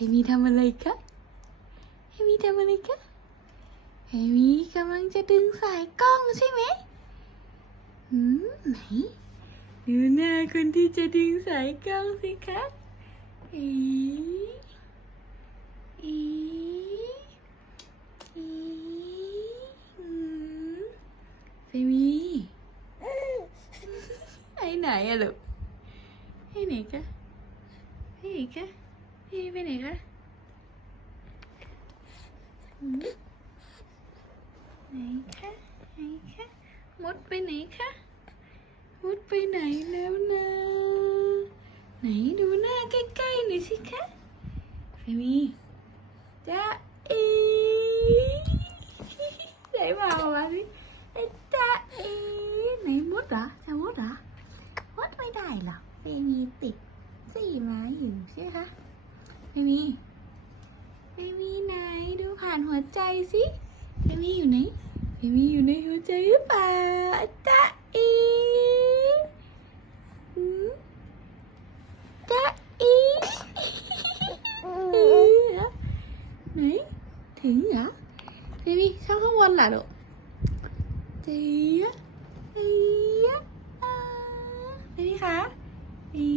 เฮมีทำอะไรคะเฮมีทำอะไรคะเฮมีกำลังจะดึงสายกล้องใช่ไหมหืมไหนดูหน้าคนที่จะดึงสายกล้องสิคะอีอีอีหืมเฟมีไปไหนอะลูกไปไหนคะไปไหนคะ ไปไปไหนคะไหนคะไหนคะมุดไปไหนคะมุดไปไหนแล้วนะไหนดูหน้าใกล้ๆหน่อยสิคะเฟมีจ้าเอีไหนมาออกมาสิไอ้จ้าเอีไหนมุดเหรอจะมุดเหรอมุดไม่ได้หรอเฟมีติดสี่ไม้อยู่ใช่ไหมคะ ไม่มีไม่มีไหนดูผ่านหัวใจสิไม่มีอยู่ไหนไม่มีอยู่ในหัวใจหรือเปล่าจ๊ะอีจ๊ะอีไหนถึงเหรอเบบี้ชอบข้างบนล่ะลูกเจี๊ยะเจี๊ยะเบบี้คะอี